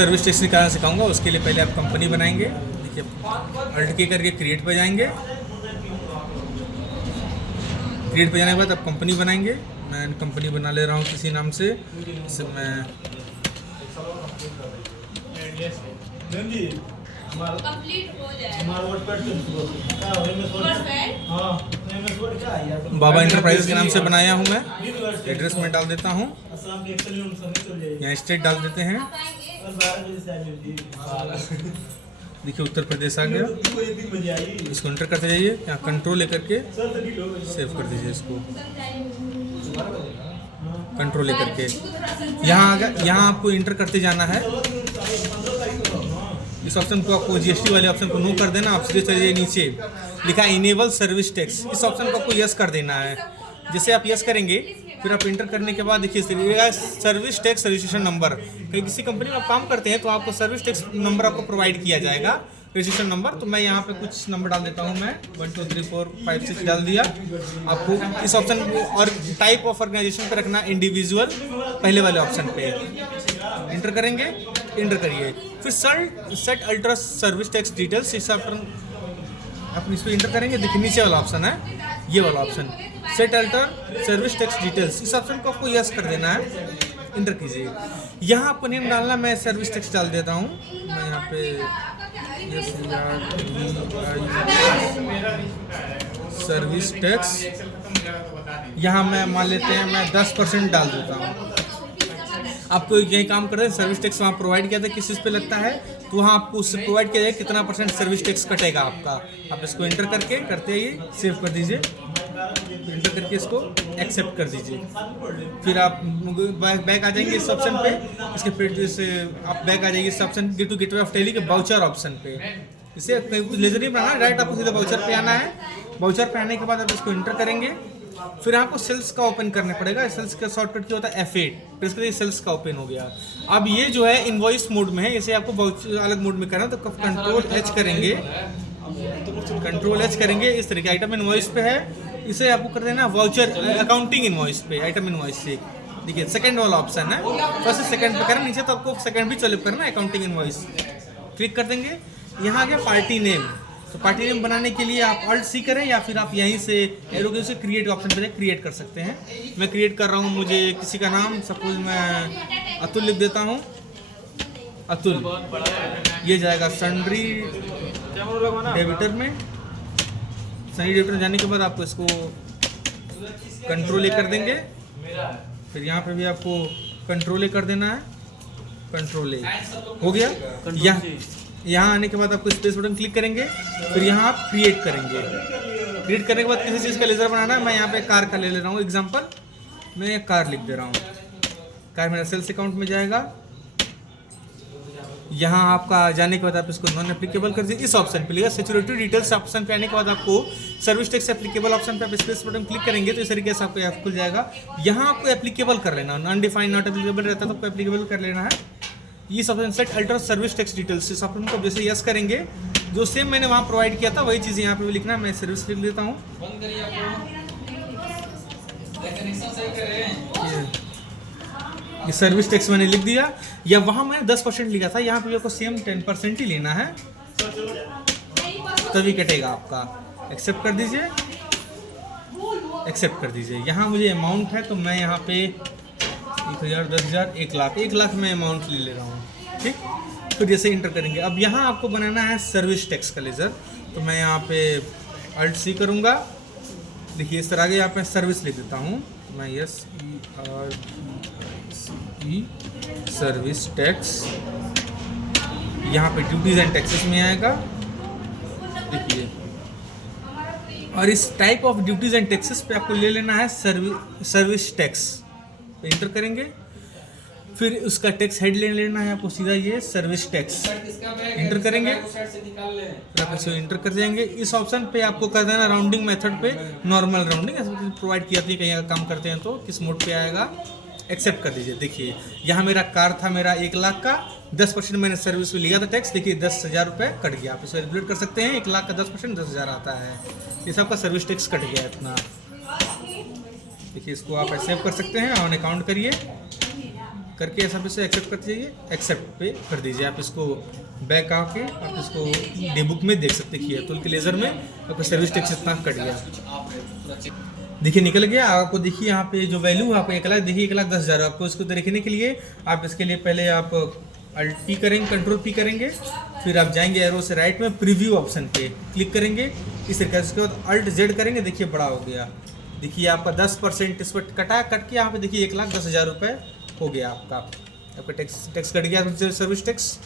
Service tax निकालना सिखाऊंगा। उसके लिए पहले आप कंपनी बनाएंगे। देखिए, अल्ट की करके क्रिएट पे जाएंगे। क्रिएट पे जाने के बाद आप कंपनी बनाएंगे। मैं कंपनी बना ले रहा हूँ किसी नाम से। इसे मैं बाबा इंटरप्राइजेस के नाम से बनाया हूँ मैं। एड्रेस में डाल देता हूँ, यहाँ स्टेट डाल देते हैं। देखिए उत्तर प्रदेश आ गया। इसको एंटर करते जाइए, यहाँ कंट्रोल लेकर के सेव कर दीजिए। इसको कंट्रोल लेकर के यहाँ आ गया। यहाँ आपको इंटर करते जाना है। इस ऑप्शन को आपको जीएसटी वाले ऑप्शन को नो कर देना। आप सीधे चलिए, नीचे लिखा है इनेबल सर्विस टैक्स। इस ऑप्शन को आपको यस कर देना है। जैसे आप यस करेंगे, फिर आप इंटर करने के बाद देखिए सर्विस टैक्स रजिस्ट्रेशन नंबर। कहीं किसी कंपनी में आप काम करते हैं तो आपको सर्विस टैक्स नंबर आपको प्रोवाइड किया जाएगा, रजिस्ट्रेशन नंबर। तो मैं यहाँ पे कुछ नंबर डाल देता हूँ। मैं 1 2 3 4 5 6 डाल दिया। आपको इस ऑप्शन और टाइप ऑफ ऑर्गेनाइजेशन पे रखना इंडिविजुअल, पहले वाले ऑप्शन पे इंटर करेंगे। इंटर करिए, फिर set ultra service tax details. इस ऑप्शन आप इस पर इंटर करेंगे। देखिए नीचे वाला ऑप्शन है, ये वाला option set alter service tax details. इस ऑप्शन को आपको यस कर देना है। इंटर कीजिए। यहाँ आपको नेम डालना। मैं सर्विस टैक्स डाल देता हूँ। मैं यहाँ पे सर्विस टैक्स, यहाँ मैं मान लेते हैं मैं 10% डाल देता हूँ। आपको यही काम कर रहे हैं, सर्विस टैक्स वहाँ प्रोवाइड किया था किस चीज़ पे लगता है, तो वहाँ आपको उससे प्रोवाइड किया जाए कितना % सर्विस टैक्स कटेगा आपका। आप इसको इंटर करके करते आइए, सेव कर दीजिए। इंटर करके इसको एक्सेप्ट कर दीजिए। फिर आप बैक आ जाएंगे इस ऑप्शन पे। इसके फिर से आप बैक आ जाइए इस option get to gateway of Tally के बाउचर ऑप्शन पे। इसे लेजर नहीं बनाना, डायरेक्ट आपको सीधा बाउचर पे आना है। बाउचर पे आने के बाद आप इसको इंटर करेंगे। फिर आपको सेल्स का ओपन करना पड़ेगा। सेल्स का शॉर्टकट क्या होता है F8। फिर इसके लिए सेल्स का ओपन हो गया। अब ये जो है इनवॉइस मोड में है, इसे आपको बहुत अलग मोड में करना है। तो कंट्रोल H करेंगे, कंट्रोल H करेंगे। इस तरीके आइटम इनवॉइस पे है, इसे आपको कर देना वाउचर अकाउंटिंग इनवॉइस पे, आइटम इनवॉइस से। देखिए सेकंड वाला ऑप्शन है, फर्स्ट सेकंड पे करना। नीचे तो आपको सेकंड भी चले करना है, अकाउंटिंग इनवॉइस क्लिक कर देंगे। यहाँ आ गया पार्टी नेम। तो पार्टी नेम बनाने के लिए आप Alt C करें या फिर आप यहीं से एरो के से क्रिएट ऑप्शन पे क्रिएट कर सकते हैं। मैं क्रिएट कर रहा हूँ, मुझे किसी का नाम सपोज मैं अतुल लिख देता हूँ। अतुल, ये जाएगा सन्ड्री डेबिटर में। सन्ड्री डेबिटर जाने के बाद आपको इसको कंट्रोल ए कर देंगे। फिर यहाँ पे भी आपको कंट्रोल ए कर देना है। कंट्रोल ए हो गया। यहाँ आने के बाद आपको स्पेस बटन क्लिक करेंगे। फिर यहाँ आप क्रिएट करेंगे। क्रिएट करने के बाद किसी चीज़ का लेजर बनाना है। मैं यहाँ पे कार का ले रहा हूँ एग्जांपल। मैं कार लिख दे रहा हूँ। कार मेरा सेल्स अकाउंट में जाएगा। यहाँ आपका जाने के बाद आप इसको नॉन एप्लीकेबल कर दीजिए। इस ऑप्शन पे लिखा सिक्योरिटी डिटेल्स ऑप्शन पे आने के बाद आपको सर्विस टैक्स एप्लीकेबल ऑप्शन पे आप स्पेस बटन क्लिक करेंगे तो इस तरीके से आपको ऐप खुल जाएगा। यहाँ आपको एप्लीकेबल कर लेना, अनडिफाइंड नॉट एप्लीकेबल रहता है तो आपको एप्लीकेबल कर लेना है। ये option set alter service tax details. इस ऑप्शन को जैसे यस करेंगे, जो सेम मैंने वहाँ प्रोवाइड किया था वही चीज़ यहाँ पे भी लिखना है। मैं सर्विस लिख देता हूँ। ये सर्विस टैक्स मैंने लिख दिया। या वहाँ मैंने 10% लिखा था, यहाँ पे आपको सेम 10% ही लेना है, तभी कटेगा आपका। एक्सेप्ट कर दीजिए, एक्सेप्ट कर दीजिए। यहाँ मुझे अमाउंट है तो मैं यहाँ पे 1000, 10,000, 1,00,000, 1,00,000 मैं अमाउंट ले रहा हूँ। ठीक, फिर जैसे इंटर करेंगे। अब यहाँ आपको बनाना है सर्विस टैक्स का लेजर। तो मैं यहाँ पे Alt C करूँगा। देखिए इस तरह आगे यहाँ पे सर्विस लिख देता हूँ मैं। SERVICE service tax. यहाँ पे ड्यूटीज एंड टैक्सेस में आएगा। देखिए, और इस type of duties and taxes पे आपको ले लेना है सर्विस टैक्स। इंटर करेंगे। फिर उसका टैक्स हेड ले लेना है आपको सीधा, ये सर्विस टैक्स। इंटर करेंगे, फिर आप इसे इंटर कर देंगे। इस ऑप्शन पे आपको कर देना राउंडिंग मेथड पे नॉर्मल राउंडिंग प्रोवाइड किया था, कहीं काम करते हैं तो किस मोड पे आएगा। एक्सेप्ट कर दीजिए। देखिए यहाँ मेरा कार था मेरा 1,00,000 का, 10% मैंने सर्विस में लिया था टैक्स। देखिए 10,000 रुपये कट गया। आप इसे कैलकुलेट कर सकते हैं। 1,00,000 का 10% 10,000 आता है। ये सबका सर्विस टैक्स कट गया इतना। देखिए इसको आप सेव कर सकते हैं, ऑन अकाउंट करिए। करके ऐसा फिर से एक्सेप्ट कर दीजिए, एक्सेप्ट पे कर दीजिए। आप इसको बैक आके आप इसको डे बुक में देख सकते कि अतुल के लेज़र में आपका सर्विस टैक्स इतना कट गया। देखिए निकल गया। आपको देखिए यहाँ पे जो वैल्यू है आपको 1,00,000 देखिए 1,10,000। आपको इसको देखने के लिए आप इसके लिए पहले आप अल्ट पी करेंगे, कंट्रोल पी करेंगे, फिर आप जाएंगे एरो से राइट में प्रीव्यू ऑप्शन पे क्लिक करेंगे इस तरीके से। उसके बाद अल्ट जेड करेंगे, देखिए बड़ा हो गया। देखिए आपका 10% इस पर कटा, कट के यहाँ पे देखिए 1,10,000 रुपये हो गया आपका टैक्स कट गया सर्विस टैक्स।